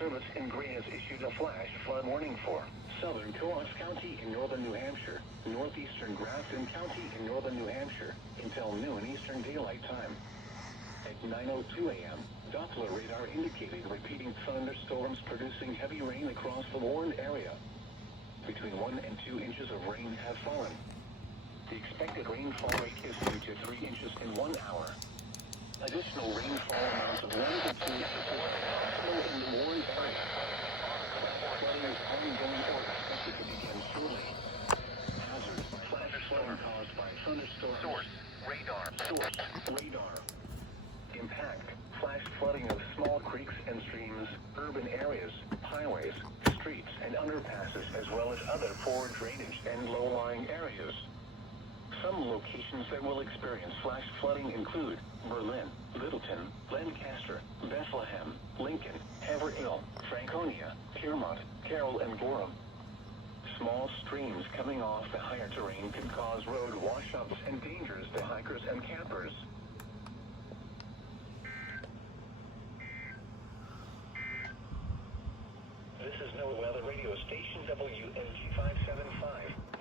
Service in Gray has issued a flash flood warning for southern Coos County in northern New Hampshire, northeastern Grafton County in northern New Hampshire until noon Eastern Daylight Time. At 9:02 a.m., Doppler radar indicated repeating thunderstorms producing heavy rain across the warned area. Between 1 and 2 inches of rain have fallen. The expected rainfall rate is 2 to 3 inches in 1 hour. Additional rainfall amounts of 1 to 2 inches are possible in the warned area. Flooding is ongoing or expected to begin shortly. Hazard: flash flooding caused by thunderstorms. Source: radar. Source: radar. Impact: flash flooding of small creeks and streams, urban areas, highways, streets, and underpasses, as well as other poor drainage and low-lying areas. Some locations that will experience flash flooding include Berlin, Littleton, Lancaster, Bethlehem, Lincoln, Haverhill, Franconia, Piermont, Carroll, and Gorham. Small streams coming off the higher terrain can cause road wash-ups and dangers to hikers and campers. This is NOAA Weather Radio Station WNG 575.